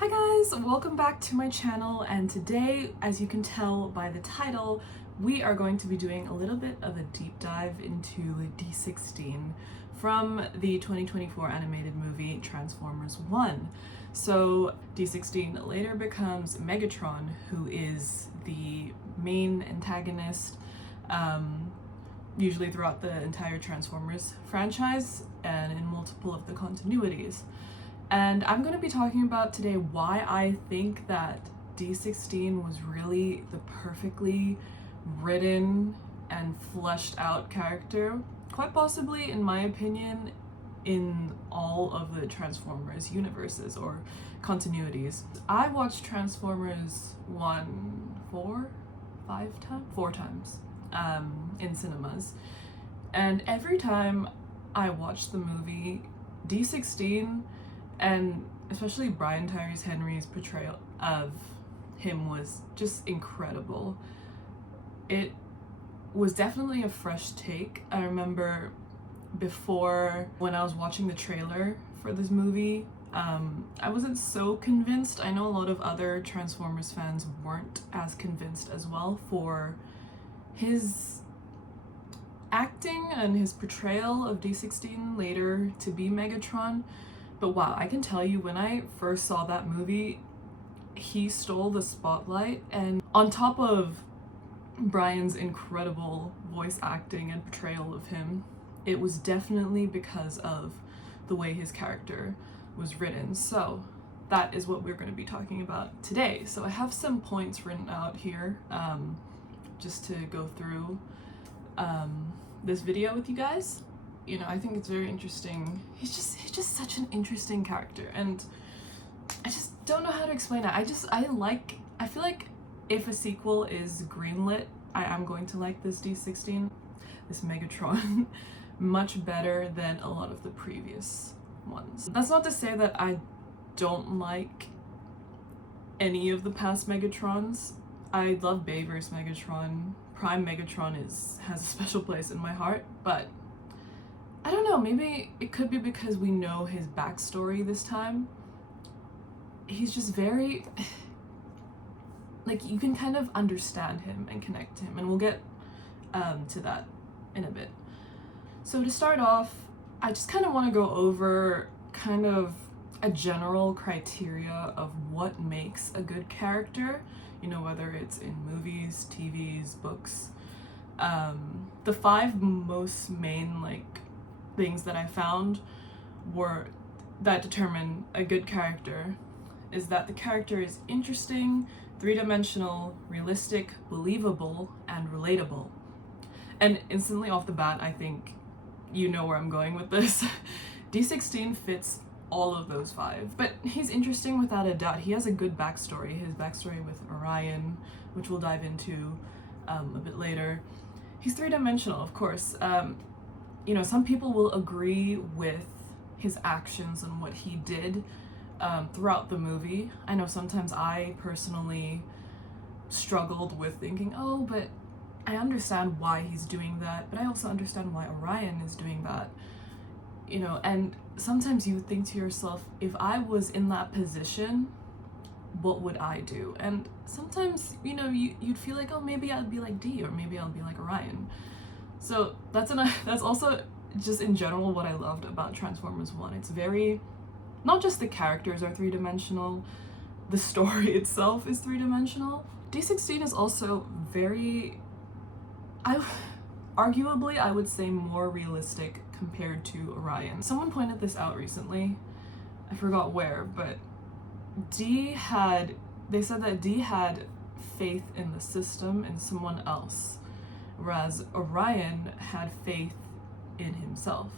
Hi guys, welcome back to my channel, and today, as you can tell by the title, we are going to be doing a little bit of a deep dive into D-16 from the 2024 animated movie Transformers 1. So D-16 later becomes Megatron, who is the main antagonist usually throughout the entire Transformers franchise and in multiple of the continuities. And I'm going to be talking about today why I think that D-16 was really the perfectly written and fleshed out character, quite possibly, in my opinion, in all of the Transformers universes or continuities. I watched Transformers 1 4 times in cinemas, and every time I watched the movie, D-16 and especially Brian Tyree Henry's portrayal of him was just incredible. It was definitely a fresh take. I remember before, when I was watching the trailer for this movie, I wasn't so convinced. I know a lot of other Transformers fans weren't as convinced as well for his acting and his portrayal of D-16 later to be Megatron. But wow, I can tell you, when I first saw that movie, he stole the spotlight. And on top of Brian's incredible voice acting and portrayal of him, it was definitely because of the way his character was written. So that is what we're going to be talking about today. So I have some points written out here just to go through this video with you guys. You know, I think it's very interesting. He's just such an interesting character, and I just don't know how to explain it. I feel like if a sequel is greenlit, I am going to like this D-16, this Megatron, much better than a lot of the previous ones. That's not to say that I don't like any of the past Megatrons. I love Bayverse Megatron. Prime Megatron has a special place in my heart, but I don't know, maybe it could be because we know his backstory this time. He's just very, like, you can kind of understand him and connect to him, and we'll get to that in a bit. So to start off, I just kind of want to go over kind of a general criteria of what makes a good character, you know, whether it's in movies, TVs, books. The five most main, like, things that I found were that determine a good character is that the character is interesting, three-dimensional, realistic, believable, and relatable. And instantly off the bat, I think you know where I'm going with this. D-16 fits all of those five, but he's interesting without a doubt. He has a good backstory. His backstory with Orion, which we'll dive into a bit later. He's three-dimensional, of course. You know, some people will agree with his actions and what he did throughout the movie. I know sometimes I personally struggled with thinking, oh, but I understand why he's doing that, but I also understand why Orion is doing that. You know, and sometimes you think to yourself, if I was in that position, what would I do? And sometimes, you know, you'd feel like, oh, maybe I'd be like D, or maybe I'll be like Orion. So that's also just in general what I loved about Transformers 1. It's very, not just the characters are three-dimensional, the story itself is three-dimensional. D-16 is also very, arguably I would say more realistic compared to Orion. Someone pointed this out recently, I forgot where, but they said that D had faith in the system in someone else, whereas Orion had faith in himself.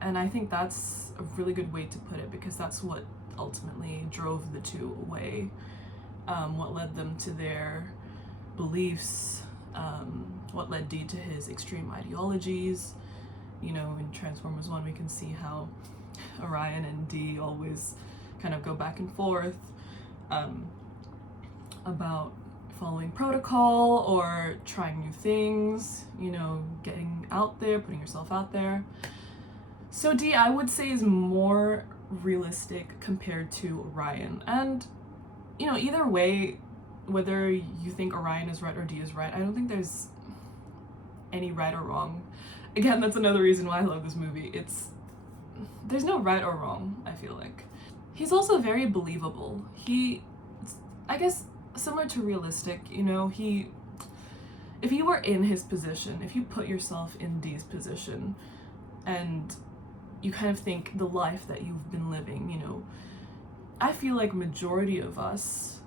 And I think that's a really good way to put it, because that's what ultimately drove the two away, what led them to their beliefs, what led D to his extreme ideologies. You know, in Transformers 1 we can see how Orion and D always kind of go back and forth about following protocol or trying new things, you know, getting out there, putting yourself out there. So D, I would say, is more realistic compared to Orion. And, you know, either way, whether you think Orion is right or D is right, I don't think there's any right or wrong. Again, that's another reason why I love this movie. There's no right or wrong, I feel like. He's also very believable. I guess, similar to realistic, you know, if you were in his position, if you put yourself in D's position, and you kind of think the life that you've been living, you know, I feel like majority of us,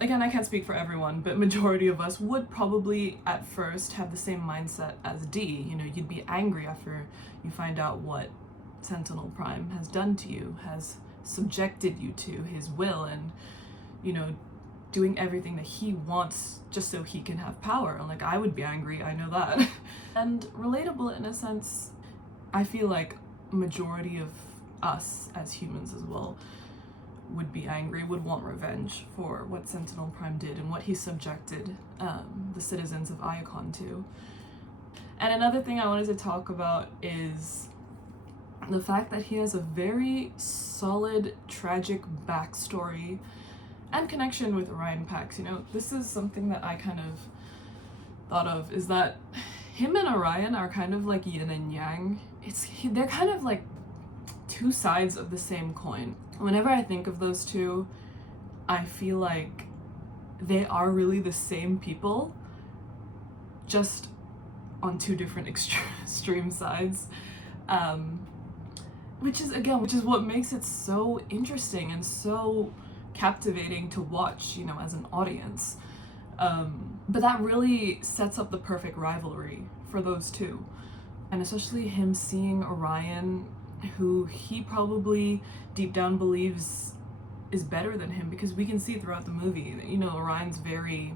again, I can't speak for everyone, but majority of us would probably at first have the same mindset as D. You know, you'd be angry after you find out what Sentinel Prime has done to you, has subjected you to his will, and, you know, doing everything that he wants just so he can have power. And like, I would be angry, I know that. And relatable in a sense, I feel like majority of us as humans as well would be angry, would want revenge for what Sentinel Prime did and what he subjected the citizens of Iacon to. And another thing I wanted to talk about is the fact that he has a very solid, tragic backstory and connection with Orion Pax. You know, this is something that I kind of thought of, is that him and Orion are kind of like yin and yang. They're kind of like two sides of the same coin. Whenever I think of those two, I feel like they are really the same people, just on two different extreme sides. Which is what makes it so interesting and so captivating to watch, you know, as an audience. But that really sets up the perfect rivalry for those two. And especially him seeing Orion, who he probably deep down believes is better than him, because we can see throughout the movie that, you know, Orion's very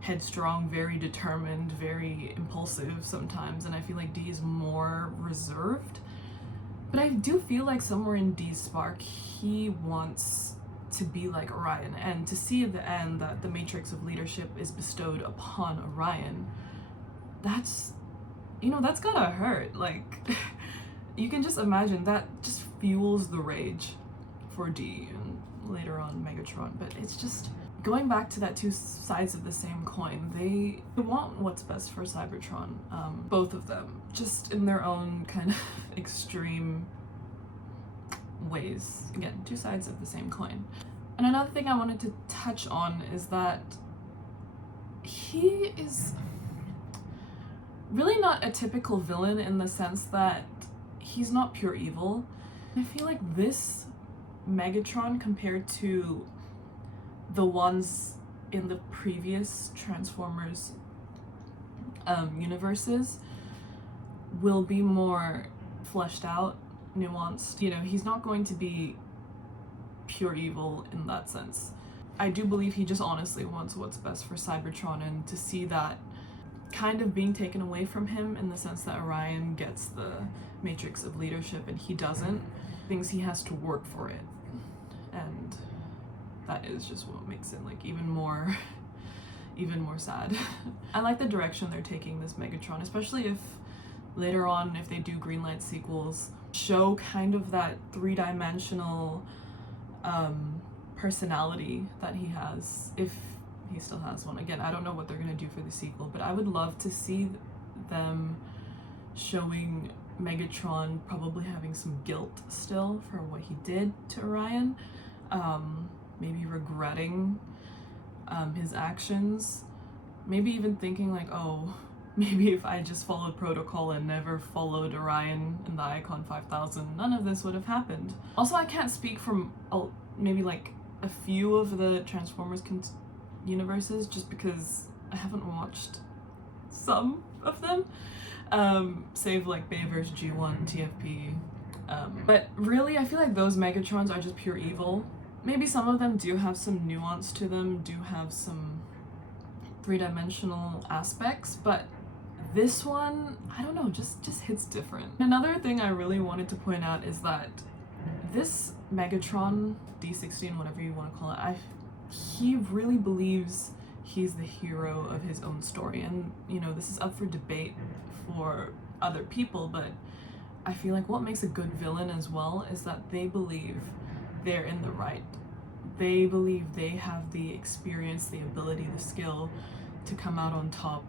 headstrong, very determined, very impulsive sometimes, and I feel like D is more reserved. But I do feel like somewhere in D's spark, he wants to be like Orion, and to see at the end that the matrix of leadership is bestowed upon Orion, that's, you know, that's gotta hurt. Like, you can just imagine that just fuels the rage for D and later on Megatron. But it's just going back to that two sides of the same coin. They want what's best for Cybertron, both of them, just in their own kind of extreme ways. Again, two sides of the same coin. And another thing I wanted to touch on is that he is really not a typical villain, in the sense that he's not pure evil. I feel like this Megatron, compared to the ones in the previous Transformers universes, will be more fleshed out, nuanced. You know, he's not going to be pure evil in that sense. I do believe he just honestly wants what's best for Cybertron, and to see that kind of being taken away from him, in the sense that Orion gets the matrix of leadership and he doesn't, thinks he has to work for it. And that is just what makes it like even more sad. I like the direction they're taking this Megatron, especially if later on, if they do Greenlight sequels, show kind of that three-dimensional personality that he has, if he still has one. Again, I don't know what they're gonna do for the sequel, but I would love to see them showing Megatron probably having some guilt still for what he did to Orion, maybe regretting his actions, maybe even thinking like, oh, maybe if I just followed protocol and never followed Orion in the Icon 5000, none of this would have happened. Also, I can't speak from maybe like a few of the Transformers universes, just because I haven't watched some of them, save like Bayverse, G1, TFP. But really, I feel like those Megatrons are just pure evil. Maybe some of them do have some nuance to them, do have some three-dimensional aspects, but this one, I don't know, just hits different. Another thing I really wanted to point out is that this Megatron, d-16, whatever you want to call it, he really believes he's the hero of his own story. And, you know, this is up for debate for other people, but I feel like what makes a good villain as well is that they believe they're in the right. They believe they have the experience, the ability, the skill to come out on top.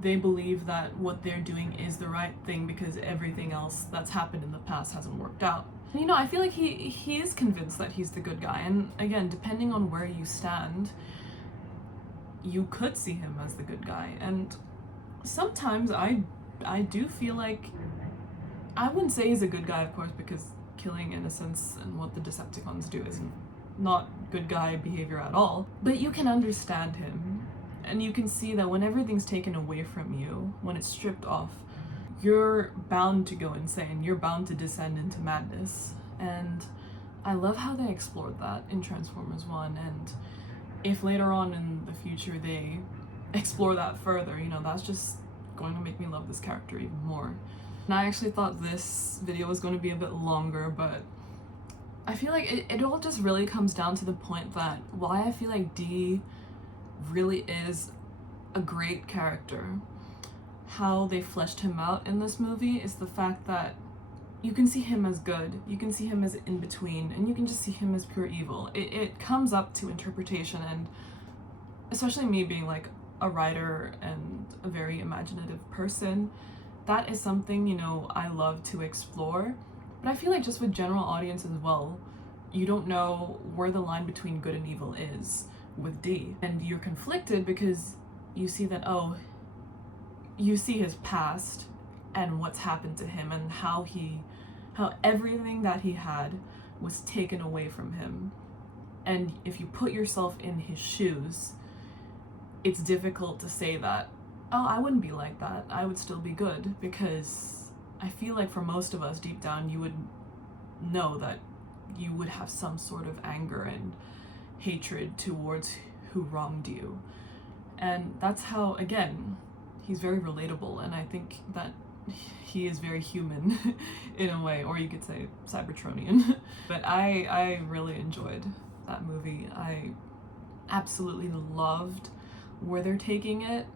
They believe that what they're doing is the right thing because everything else that's happened in the past hasn't worked out. You know, I feel like he is convinced that he's the good guy, and again, depending on where you stand, you could see him as the good guy. And sometimes I do feel like, I wouldn't say he's a good guy, of course, because killing innocents and what the Decepticons do isn't not good guy behavior at all, but you can understand him. And you can see that when everything's taken away from you, when it's stripped off, you're bound to go insane. You're bound to descend into madness. And I love how they explored that in Transformers 1. And if later on in the future they explore that further, you know, that's just going to make me love this character even more. And I actually thought this video was going to be a bit longer, but I feel like it all just really comes down to the point that why I feel like D really is a great character. How they fleshed him out in this movie is the fact that you can see him as good, you can see him as in between, and you can just see him as pure evil. It comes up to interpretation, and especially me being like a writer and a very imaginative person, that is something, you know, I love to explore. But I feel like just with general audience as well, you don't know where the line between good and evil is with D. And you're conflicted because you see that, oh, you see his past and what's happened to him and how everything that he had was taken away from him. And if you put yourself in his shoes, it's difficult to say that, oh, I wouldn't be like that, I would still be good, because I feel like for most of us deep down you would know that you would have some sort of anger and hatred towards who wronged you. And that's how, again, he's very relatable, and I think that he is very human in a way, or you could say Cybertronian. But I really enjoyed that movie. I absolutely loved where they're taking it.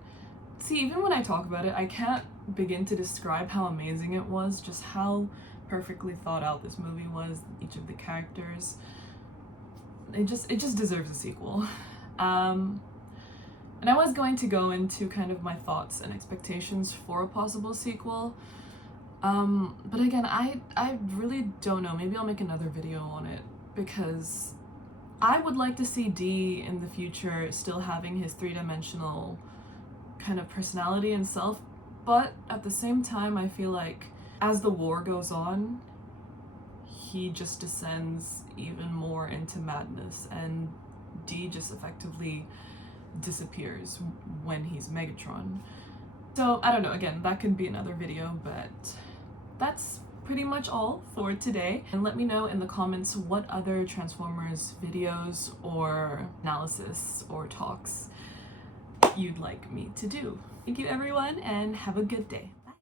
See, even when I talk about it, I can't begin to describe how amazing it was, just how perfectly thought out this movie was, each of the characters. It just deserves a sequel. And I was going to go into kind of my thoughts and expectations for a possible sequel, but again, I really don't know. Maybe I'll make another video on it, because I would like to see D in the future still having his three-dimensional kind of personality and self, but at the same time I feel like as the war goes on, he just descends even more into madness, and D just effectively disappears when he's Megatron. So I don't know, again, that could be another video, but that's pretty much all for today. And let me know in the comments what other Transformers videos or analysis or talks you'd like me to do. Thank you everyone, and have a good day.